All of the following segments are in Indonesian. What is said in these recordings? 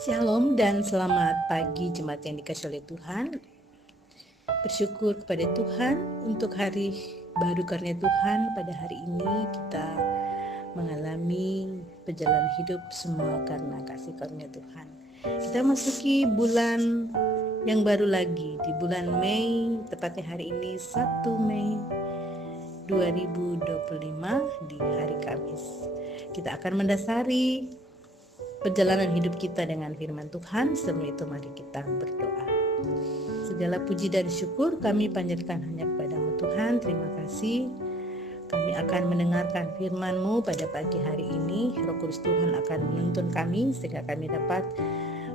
Shalom dan selamat pagi jemaat yang dikasihi oleh Tuhan. Bersyukur kepada Tuhan untuk hari baru karunia Tuhan. Pada hari ini kita mengalami perjalanan hidup semua karena kasih karunia Tuhan. Kita masuki bulan yang baru lagi, di bulan Mei, tepatnya hari ini 1 Mei 2025 di hari Kamis. Kita akan mendasari perjalanan hidup kita dengan firman Tuhan. Sebelum itu mari kita berdoa. Segala puji dan syukur kami panjatkan hanya kepada-Mu Tuhan. Terima kasih kami akan mendengarkan firman-Mu pada pagi hari ini. Roh Kudus Tuhan akan menuntun kami sehingga kami dapat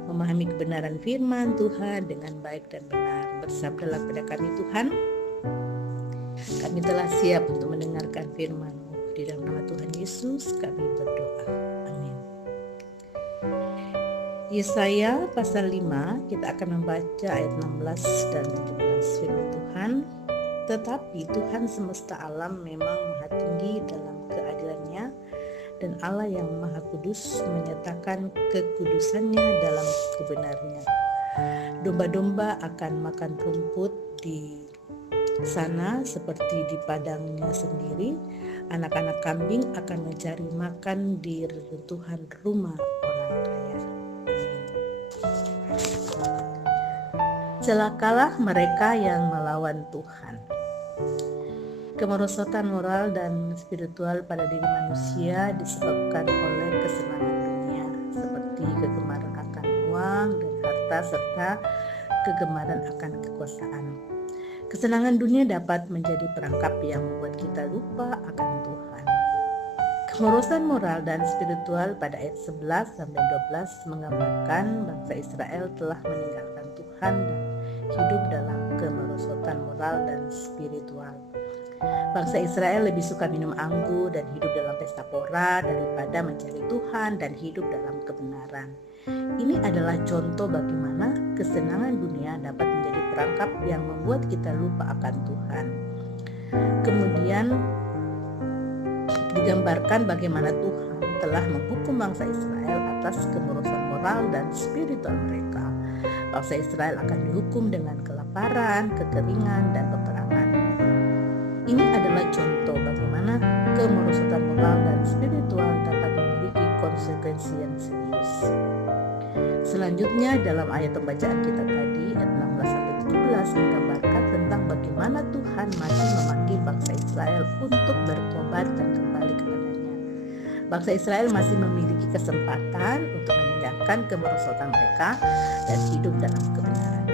memahami kebenaran firman Tuhan dengan baik dan benar. Bersabdalah kepada kami Tuhan, kami telah siap untuk mendengarkan firman-Mu. Di dalam nama Tuhan Yesus kami berdoa. Amin. Yesaya pasal 5, kita akan membaca ayat 16 dan 17 firman Tuhan. Tetapi Tuhan semesta alam memang maha tinggi dalam keadilannya, dan Allah yang maha kudus menyatakan kekudusannya dalam kebenarnya. Domba-domba akan makan rumput di sana seperti di padangnya sendiri. Anak-anak kambing akan mencari makan di reruntuhan rumah orang kaya. Celakalah mereka yang melawan Tuhan. Kemerosotan moral dan spiritual pada diri manusia disebabkan oleh kesenangan dunia, seperti kegemaran akan uang dan harta serta kegemaran akan kekuasaan. Kesenangan dunia dapat menjadi perangkap yang membuat kita lupa akan Tuhan. Kemerosotan moral dan spiritual pada ayat 11 sampai 12 menggambarkan bangsa Israel telah meninggalkan Tuhan dan hidup dalam kemerosotan moral dan spiritual. Bangsa Israel lebih suka minum anggur dan hidup dalam pesta pora daripada mencari Tuhan dan hidup dalam kebenaran. Ini adalah contoh bagaimana kesenangan dunia dapat menjadi perangkap yang membuat kita lupa akan Tuhan. Kemudian digambarkan bagaimana Tuhan telah menghukum bangsa Israel atas kemerosotan moral dan spiritual mereka. Bangsa Israel akan dihukum dengan kelaparan, kekeringan, dan peperangan. Ini adalah contoh bagaimana kemerosotan moral dan spiritual dapat memiliki konsekuensi yang serius. Selanjutnya dalam ayat pembacaan kita tadi, ayat 16-17 menggambarkan tentang bagaimana Tuhan masih memanggil bangsa Israel untuk bertobat dan kembali kepadanya. Bangsa Israel masih memiliki kesempatan untuk meninggalkan kemerosotan mereka dan hidup dalam kebenaran.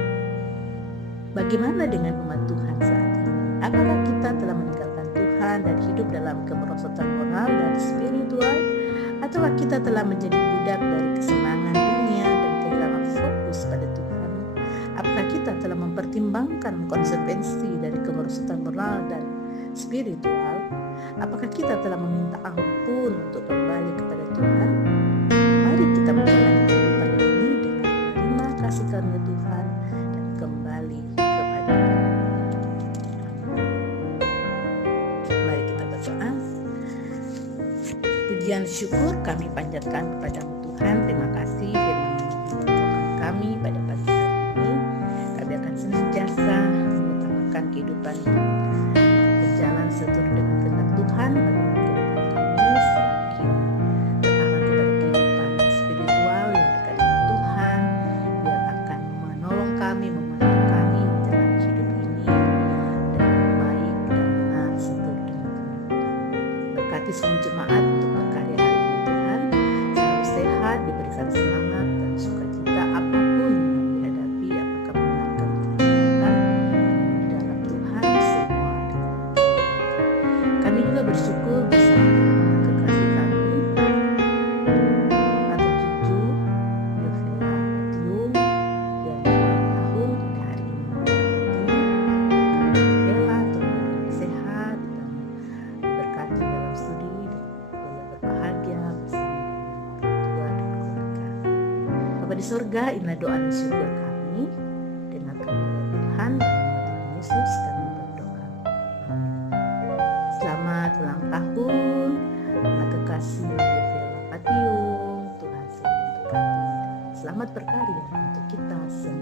Bagaimana dengan umat Tuhan saat ini? Apakah kita telah meninggalkan Tuhan dan hidup dalam kemerosotan moral dan spiritual? Ataukah kita telah menjadi budak dari kesenangan dunia dan kehilangan fokus pada Tuhan? Apakah kita telah mempertimbangkan konsekuensi dari kemerosotan moral dan spiritual? Apakah kita telah meminta ampun untuk kembali kepada Tuhan? Mari kita menjalani kehidupan ini dengan menerima kasih karunia Tuhan dan kembali kepada-Nya. Mari kita berdoa. Pujian syukur kami panjatkan kepada-Mu Tuhan. Terima kasih firman-Mu menguatkan kami pada pagi hari ini. Kami akan senantiasa mengutamakan kehidupan berjalan seturut dengan kehendak Tuhan bagi kehidupan kami, semakin terarah kepada kehidupan spiritual yang dekat dengan Tuhan, yang akan menolong kami, menguatkan kami menjalani hidup ini dengan baik dan benar seturut dengan kehendak Tuhan. Berkati semua jemaat untuk berkarya hari ini Tuhan, selalu sehat, diberikan semangat dan sukacita apapun yang dihadapi, apakah menyenangkan atau menyenangkan, di dalam Tuhan semua dimengerti. Kami juga bersyukur bersama dengan kekasih kami, Pater Cucu Yovela Matium yang ulang tahun pada hari ini. Kami Yovela terus sehat dan diberkati dalam studi, boleh berbahagia bersama dengan orang tua dan keluarga. Bapa di surga, inilah doa dan syukur kami. Dengarkanlah Tuhan, dalam nama Tuhan Yesus kami berdoa. Selamat ulang tahun, anak kekasih Yovela Matium. Tuhan selalu memberkati. selamat berkarya untuk kita semua.